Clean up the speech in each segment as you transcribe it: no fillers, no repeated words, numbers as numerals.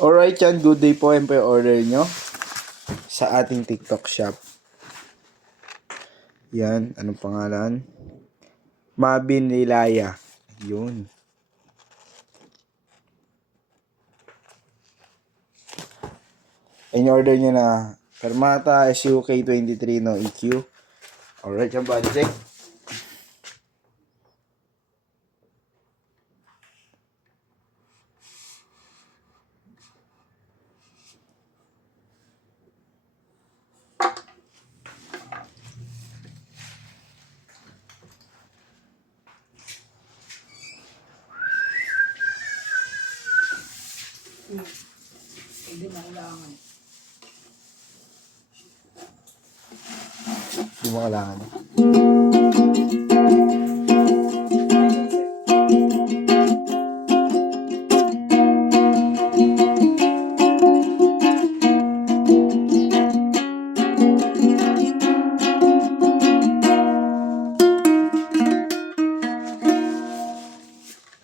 Alright yan, good day po. Yan po yung order nyo sa ating TikTok shop. Yan, anong pangalan? Mabin Lilaya. Yun. In-order nyo na Fermata SUK 23 no EQ. Alright yan, body check. Hindi na kailangan. Hindi mo kailangan.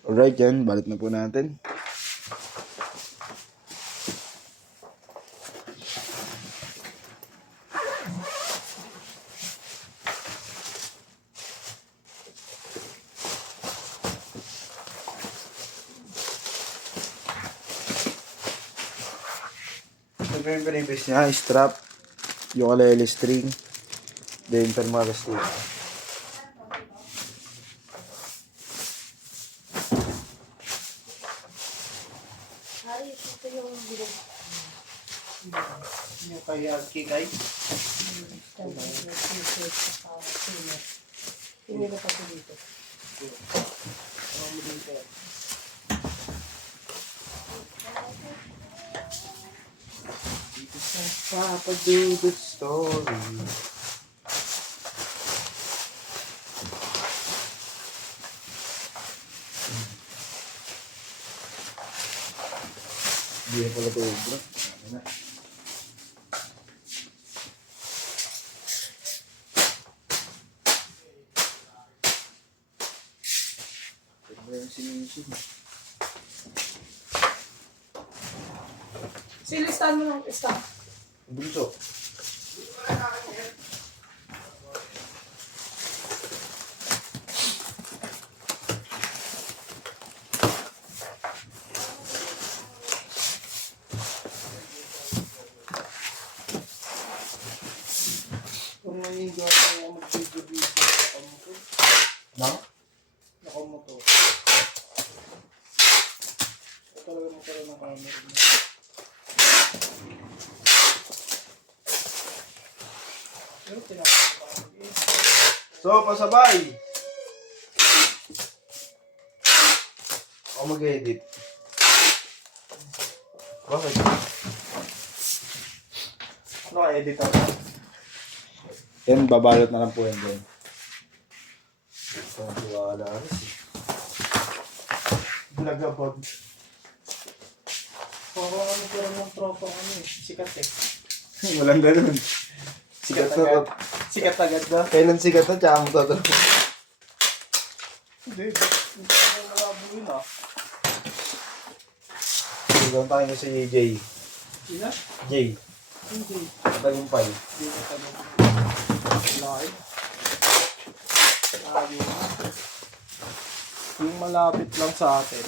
Alright yan, balik na po natin. Ito yung pinipis niya, strap, ukulele string, then Fermata stick. Hari, ito yung bilog. Yung kaya kikay. Hindi na pa dito. Ano mo dito? Dito sa Papa Dude Story. Hindi na pala ito bro. Ano na. Ito yung sinisin. Silistan mo ng staff. Bunso. Kung ngayon doon ako mag-video sa nakamotor. No? Nakamotor. Ito talaga magkaroon ng camera mo. Pero tinapos ko. So, pasabay! Ako mag-edit. Bakit? Naka-edit ako. Yan, babalot na lang po yan din. Ito ang tuwala. Blagabag. Parang ano pero ng tropa ano eh. Sikat eh. Walang ganun. Sikat Sikat na agad. Sikat agad ba? Kailan sikat na, tsaka mo to. Hindi. Hindi ko malabo yun ah. Sigawang tayo si Jay. Sina? Jay. Hindi. Matagumpay. Hindi ko tanong. Live. Ayun. Yung malapit lang sa atin.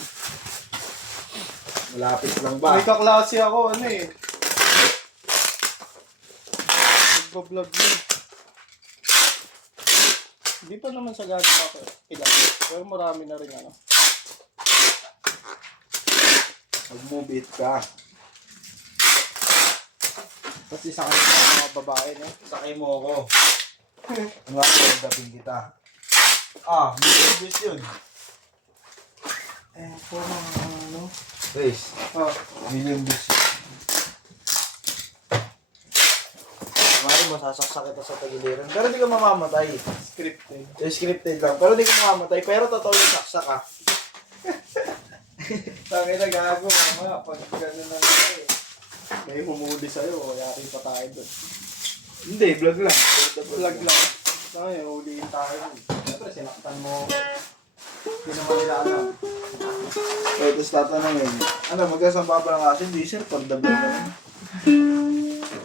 Malapit lang ba? May kaklase ako ano eh. Nagbablog yun. Hindi pa naman sa gano'n ako ilan. Pero marami na rin ano. Mag-move it ka. Kasi sa kanila mga babae no. Sakay mo ako. Ano ako, dating kita. Ah, million views yun. Eh po mga ano. Guys, Ah, million views yun. Mari masasaksak kita sa tagiliran. Pero di ka mamamatay. scripted. Scripted lang. Pero di ka mamamatay. Pero totoo yung saksak ka. Tangin na gago mga pag gano'n na eh. May humuli sa'yo, yari pa tayo doon. Hindi, vlog lang. Vlog lang. Tangin, huliin tayo. Siyempre sinaktan mo. Hindi naman nila alam. Eh, tapos tatanungin, ano, magkasamba pa ng aso? Hindi, sir, pagdabal naman.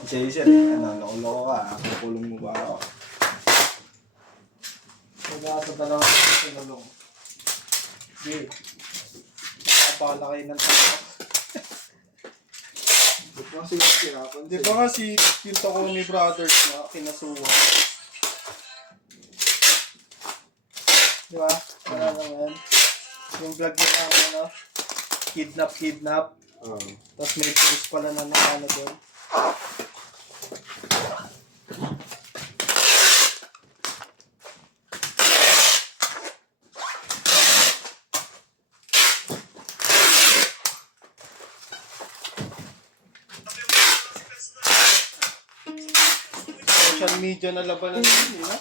Siya, sir, eh, ano, loko-loko ka, kukulong mo ba ako? Sa dalawa na sinulong. Hindi. Nakapala kayo ng tao. Di ba kasi nasirapan? Di ba nga si yung Takumi Brothers na kinasuwa? Di ba? Ano naman? Yung vlog nila ano? Kidnap. Oo. Tapos may pulis pala na nakano doon. Social media na labanan yun, di ba?